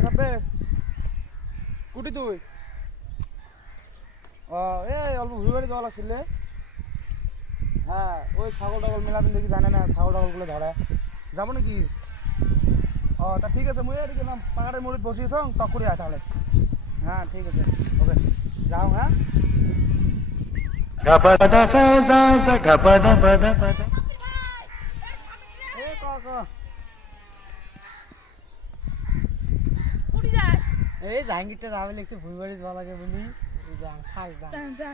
থাকবে কুটি তুই এই অল্প ঘুরে বাড়ি যাওয়া লাগছিল হ্যাঁ ওই ছাগল টাগল মেলাদিন দেখি জানে না ছাগল টাগলগুলো ধরে যাবো নাকি তা ঠিক আছে মুই এদিকে নাম পাহাড়ের মুড়িত বসিয়েছ তক করে আয় তাহলে হ্যাঁ ঠিক আছে ওকে যাও হ্যাঁ এই জাহাঙ্গীরটা যাবে লিখছে ভুলবাড়ি যাওয়া লাগে বলি থাক যা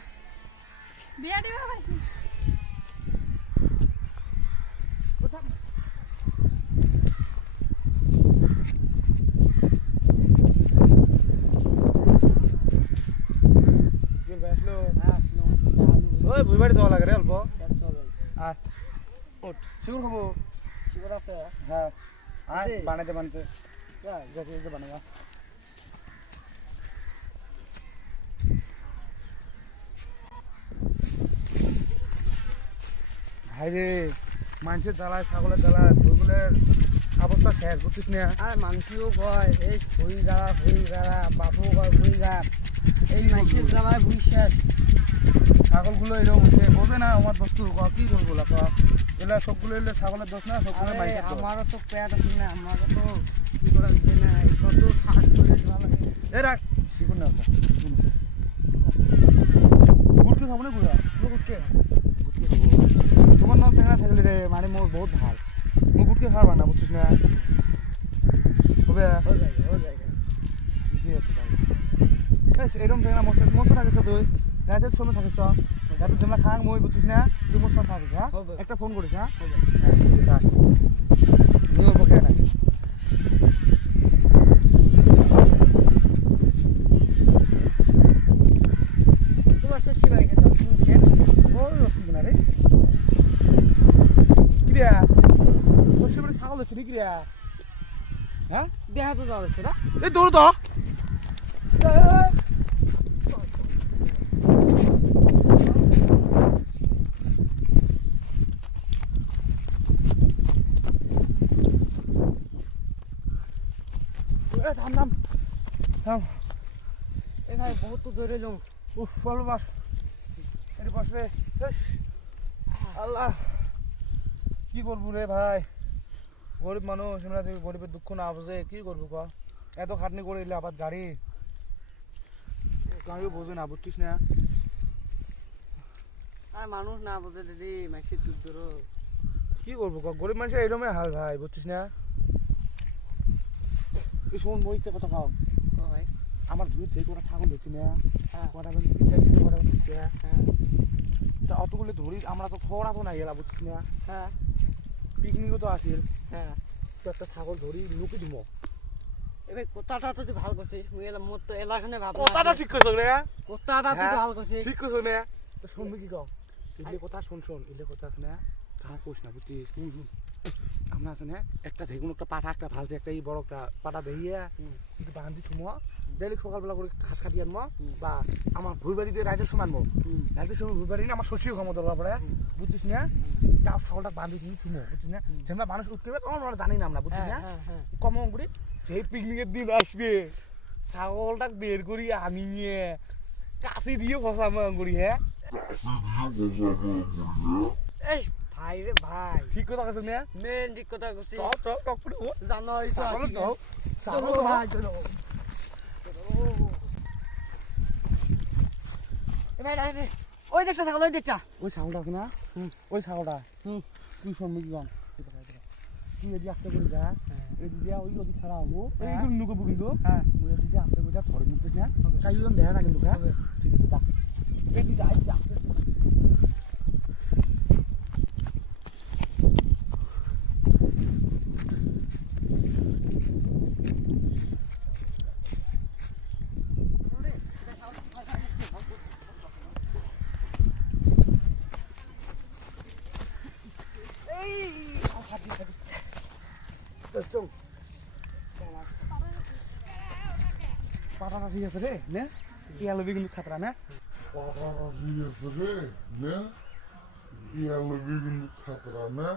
বিয়া দিবা পাইছি ওই ভুইবাড়ি যাওয়া লাগে রে অল্প চলো আয় ওঠ শিগুর খাবো শিবর আছে হ্যাঁ আয় বানাইতে বানাইতে যেতে বানাবা ভাই রে মানুষের জ্বালায় ছাগলের জ্বালায় ভুইগুলের অবস্থা শেষ বুঝছিস না আর মানুষও কয় এই ভুই গাড়া বাপু কয় ভুই গাড় এই মানুষের জ্বালায় ভুই শেষ ছাগলগুলো এরকম হচ্ছে বোঝে না আমার বস্তু কি করবো এগুলা সবগুলো এলে ছাগলের দোষ না সবগুলো আমারও তো পেট আছে না আমারও তো কি করা দিচ্ছে না কত শাক করে ভালো এ রাখ শিখুন না গুটকে খাবো না বুড়া গুটকে খাবো তোমার নাম চেঙ্গা থাকলে রে মানে মোর বহুত ভাল মুই গুটকে খাওয়া না বুঝছিস না হবে ঠিক আছে তাহলে এরকম চেঙ্গা মশা থাকিস তুই রাতের সময় থাকিস তো রাতের তোমরা খাং মই বুঝছিস না তুই মোর সাথে থাকিস হ্যাঁ একটা ফোন করিস হ্যাঁ ঠিক আছে নিয়ে পক্ষে না ছাগল হচ্ছে নাকি রে হ্যাঁ দেখা তো যাওয়া হচ্ছে না এই দৌড় তো থাম থাম থাম এ ভাই বহুত তো ধরে এলাম উফ ভালো বাস এর বসবে আল্লাহ কি করবো রে ভাই গরিব মানুষ আমরা গরিবের দুঃখ না বোঝে কি করবো ক এত খাটনি করে এলে আবার গাড়ি গাড়িও বোঝে না বুঝছিস না আর মানুষ না বোঝে দিদি মাসির দুধ ধরো কি করবো ক গরিব মানুষের এরকমই হাল ভাই বুঝছিস না এই শোন মরিতে কথা খাও ভাই আমার দুধ থেকে ওরা ছাগল ধরছি না হ্যাঁ কটা বেন কটা বেন দিচ্ছে হ্যাঁ তা অতগুলো ধরি আমরা তো খরা তো নাই এলা বুঝছিস না হ্যাঁ পিকনিকও তো আসিল হ্যাঁ তো একটা ছাগল ধরি লুকি দিব এবার কোথাটা তো তুই ভালো করছিস মুই এলাম মোর তো এলাখানে ভাব কথাটা ঠিক করছ রে কোথাটা তুই ভালো করছিস ঠিক করছ না তো শুনবি কি কও ইলে কথা শোন ইলে কথা আছে না কাহা কোস না বুঝছি আমরা আছে না একটা দেখুন একটা পাটা একটা ভালছে একটা এই বড় একটা পাটা দেইয়া কিন্তু বান্ধি ছুমো ডেলি সকালবেলা করে ঘাস কাটি আনবো বা আমার ভুই বাড়িতে রাইতের সময় আনবো রাইতের সময় ভুই বাড়ি না আমার শশীও খামো দরকার পড়ে বুঝছিস না তাও ছাগলটা বান্ধি তুমি ছুমো বুঝছিস না যেমন মানুষ উঠতে হবে আমরা জানি না আমরা বুঝছিস না কম করি সেই পিকনিকের দিন আসবে ছাগলটা বের করি আনিয়ে কাশি দিয়ে ফসামো করি হ্যাঁ এই ভাই রে ভাই ঠিক কথা কইছ না মেন ঠিক কথা কইছিস টক করে জানো এই তো ছাগল ভাই চলো ভাই রে ওই দেখটা ছাগল ওই দেখটা ওই ছাগলটা আছে না ওই ছাগলটা তুই শুনবি কি গান তুই এদি আস্তে করে যা এদি যা ওই ওদি খাড়া হবো এইগুলো নুকবো কিন্তু ওই এদি যা আস্তে করে যা ধরে নিতে না কাইজন দেয় না কিন্তু হ্যাঁ ঠিক আছে যা এদি যা আস্তে পাটাটা ঠিক আছে রে নে ইয়ালো বিগুলো খাতরা না পাটাটা ঠিক আছে রে নে ইয়ালো বিগুলো খাতরা না